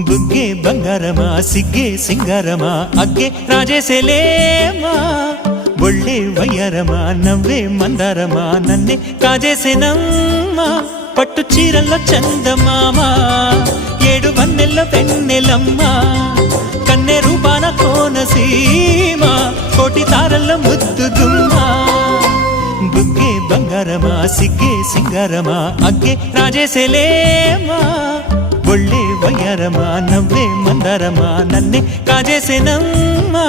బుగ్గే బంగారమా సిగ్గే సింగారమా అగ్గే రాజేసేలేమా ఒళ్ళే వయ్యారమా నవ్వే మందారమా నన్నే కాజేసేనమ్మా పట్టు చీరల్లో చందమామా ఏడు వన్నెల్లో పెన్నెలమ్మా కన్నె రూపాన కోనసీమ కోటి తారల్లో ముద్దుగుమ్మా బుగ్గే బంగారమా సిగ్గే సింగారమా అగ్గే రాజేసేలేమా ఒళ్ళే వయ్యారమా నవ్వే మందారమా నన్నే కాజేసేనమ్మా